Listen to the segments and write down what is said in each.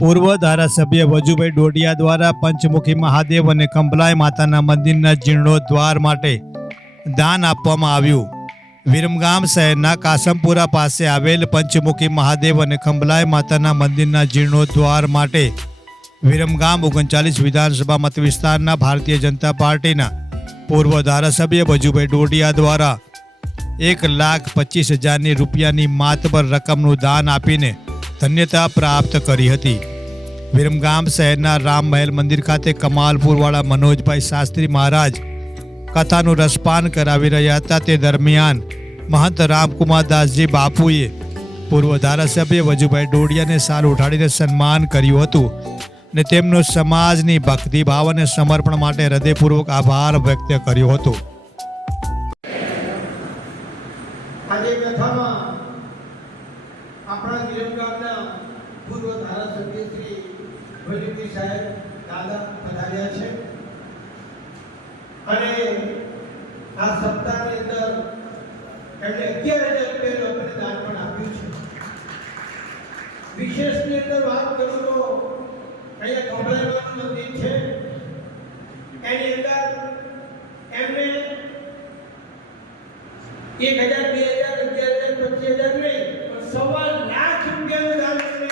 પૂર્વ ધારાસભ્ય વજુભાઈ ડોડિયા દ્વારા પંચમુખી મહાદેવ અને કંભલાઈ માતાના મંદિરના જીર્ણોદ્ધાર માટે દાન આપવામાં આવ્યું. વિરમગામ શહેરના કાસમપુરા પાસે આવેલ પંચમુખી મહાદેવ અને કંભલાઈ માતાના મંદિરના જીર્ણોદ્ધાર માટે વિરમગામ 39 વિધાનસભા મત વિસ્તારના ભારતીય જનતા પાર્ટીના પૂર્વ ધારાસભ્ય વજુભાઈ ડોડિયા દ્વારા 1,25,000 રૂપિયાની માતબર રકમનું દાન આપીને ધન્યતા પ્રાપ્ત કરી હતી. વિરમગામ શહેરના રામ મહેલ મંદિર ખાતે કમાલપુરવાળા મનોજભાઈ શાસ્ત્રી મહારાજ કથાનું રસપાન કરાવી રહ્યા હતા. તે દરમિયાન મહંત રામકુમાર દાસજી બાપુએ પૂર્વ ધારાસભ્ય વજુભાઈ ડોડિયાને સાલ ઉઠાડીને સન્માન કર્યું હતું અને તેમનો સમાજની ભક્તિભાવ અને સમર્પણ માટે હૃદયપૂર્વક આભાર વ્યક્ત કર્યો હતો. આજે કથામાં આપણા વિરમગામના પૂર્વ ધારાસભ્ય શ્રી વજુભાઈ સાહેબ દાદા પધાર્યા છે અને આ સપ્તાહની અંદર એમણે 11,000 રૂપિયાનું દાન પણ આપ્યું છે. વિશેષની અંદર વાત કરું તો અહીંયા કંભલાઈનું મંદિર છે, એની અંદર એમણે 1,000, 2,000, 11,000, 25,000 નહીં પણ 1,00,000 રૂપિયાનું દાન એમણે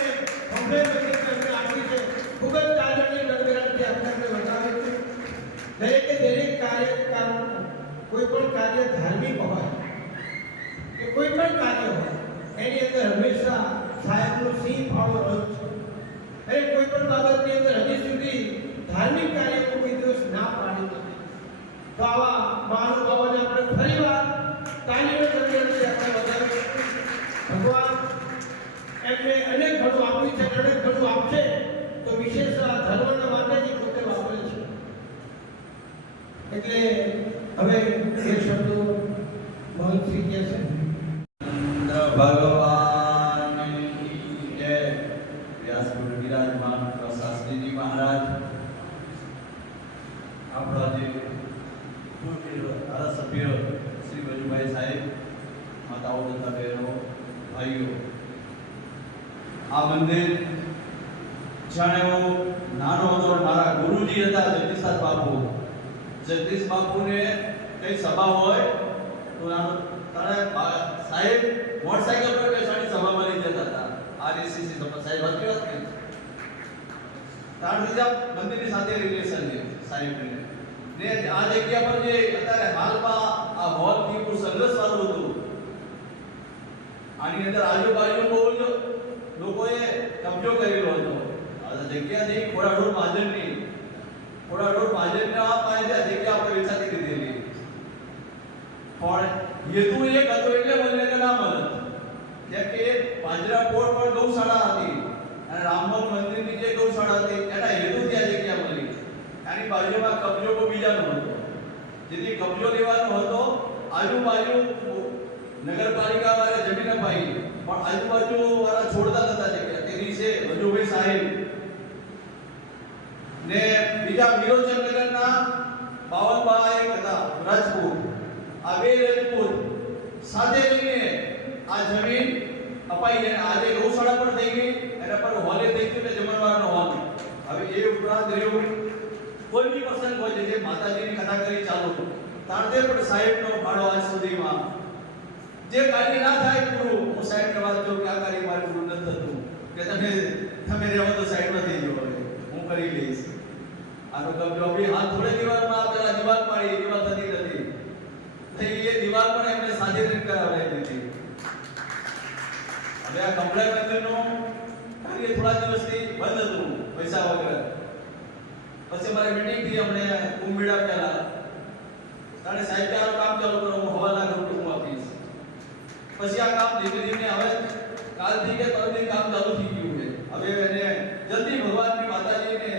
કંભલાઈ મંદિરને આપ્યું છે. ખૂબ જ તાજેતરની ગણગણાટથી આપણને બતાવે છે. દરેકે દરેક કાર્ય કોઈ પણ કાર્ય ધાર્મિક હોય કે કોઈ પણ કાર્ય હોય એની અંદર હંમેશા સાહેબનો સિંહ ફાળો રહ્યો છે. અને કોઈ પણ બાબતની અંદર હજી સુધી ધાર્મિક કાર્યમાં કોઈ દિવસ ના પાડી નથી. તો આવા મહાનુભાવોને આપણે ફરીવાર તાલીઓ કરી આપણે વધારે ભગવાન એમને અનેક ઘણું આપ્યું છે, અનેક ઘણું આપશે. તો વિશેષ ધર્મના માટે જ પોતે વાપરે છે. એટલે હવે એ શબ્દો મહંતશ્રી કહે છે. ભગવાનની જય. વ્યાસગુરુ વિરાજમાન શાસ્ત્રીજી મહારાજ, આપણા જે પૂર્વ ધારાસભ્ય શ્રી વજુભાઈ સાહેબ, માતાઓ તથા બહેનો, ભાઈઓ, આ મંદિર જાણે હું નાનો હતો, મારા ગુરુજી હતા જગદીશ બાપુ. જગદીશ બાપુને કઈ સભા હોય તો નાનો તારે સાહેબ મોટરસાઇકલ પર બેસાડી સભામાં લઈ જતા હતા. આરએસસી સભા સાહેબ હતી વાત કે તારથી મંદિરની સાથે રિલેશન છે સાહેબને ને આ જગ્યા પર જે અત્યારે હાલમાં આ હોલ થી પૂરું સંઘર્ષ વાળું હતું. આની અંદર આજુબાજુ બહુ જ લોકોએ કબજો કરેલો હતો. આ જગ્યા જે ખોડાઢોર મહાજનની પાસે જગ્યા આપણે વેચાતી દીધેલી. પણ હેતુ એક હતો એટલે બોલને કે ના મળે કેમ કે પાંજરાપોળ પર ગૌશાળા હતી અને રામમોહન મંદિરની જે ગૌશાળા હતી એના હેતુથી આ જગ્યા મળી. આની બાજુમાં કબજો કોઈ બીજાનો હતો. જેથી કબજો લેવાનો હતો, આજુબાજુ નગરપાલિકા વાળા જમીન અપાઈ પણ આજુબાજુ વાળા છોડતા હતા જગ્યા. તેની છે વજુભાઈ સાહેબ ને બીજા વિરોચનગરના બાવનબા એક હતા રાજપૂત. આ બે રાજપૂત સાથે લઈને આ જમીન અપાઈ અને આજે ગૌશાળા પણ થઈ ગઈ, એના પર હોલે થઈ ગયું એટલે જમણવારનો હોલ. હવે એ ઉપરાંત રહ્યું કોઈ બી પ્રસંગ હોય જે માતાજીની કથા કરી ચાલુ તારતે પણ સાહેબનો ફાળો આજ સુધીમાં જે કાર્ય ના થાય પૂરું. હું સાહેબને વાત કરું કે આ કાર્ય મારે પૂરું નથી થતું કે તમે રહેવો તો સાઈડમાં થઈ જાઓ, હવે હું કરી લઈશ. આનો કબજો બી હાથ થોડે દિવાલમાં આપેલા દિવાલ પાડી દિવાલ થતી નથી. એ દિવાલ પણ એમને સાથે કરાવડાવી દીધી. હવે આ કંભલાઈ મંદિરનું કાર્ય થોડા દિવસથી બંધ હતું પૈસા વગર. પછી મારે મીટિંગ થી અમને કુંભીડા પહેલા કારણ સાહેબ કે આ કામ ચાલુ કરો, હું હવાલા કરું હું આપીશ. પછી આ કામ ધીમે ધીમે હવે કાલથી કે પરમથી કામ ચાલુ થઈ ગયું છે. હવે એને જલ્દી ભગવાનની માતાજીને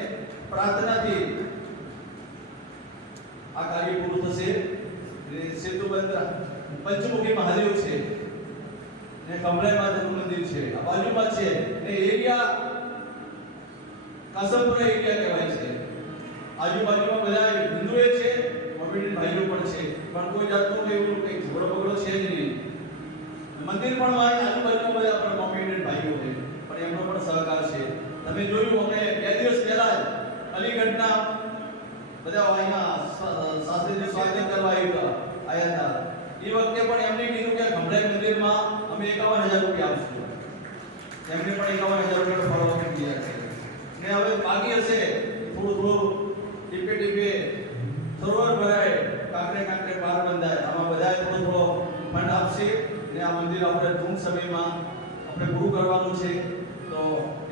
પ્રાર્થનાથી આ કાર્ય પૂરું થશે. સેતુબંધ પંચમુખી મહાદેવ છે ને કંભલાઈ માતાનું મંદિર છે આ બાજુમાં છે ને એરિયા કાસમપુરા એરિયા કહેવાય છે. આજુબાજુમાં બધા હિન્દુએ છે, મોમેડિયન ભાઈઓ પણ છે, પણ કોઈ જાતનું એવું કંઈ ઝઘડો બગડો છે જ નહીં. મંદિર પણ હોય, આજુબાજુમાં બધા પણ મોમેડિયન ભાઈઓ છે, પણ એમનો પણ સહકાર છે. તમે જોયું અમે 2 દિવસ પહેલા જ અલીગઢના બધા અહીંયા શાસ્ત્રીજી સ્વાગત કરવા આવ્યા હતા. એ વખતે પણ એમને કીધું કે ખંભરાઈ મંદિરમાં અમે 51,000 રૂપિયા આપશું. એમને પણ 51,000 રૂપિયા ફાળો આપી દીધા છે. ને હવે બાકી હશે થોડું ટીપે ટીપે સરોવર ભરાય, કાંકરે પાર બંધાય. આમાં બધાએ થોડો ફંડ આપશે ને આ મંદિર આપણે ટૂંક સમયમાં આપણે પૂરું કરવાનું છે. તો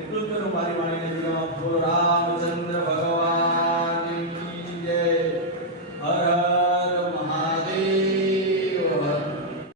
એટલું જ કરું મારી વાણીને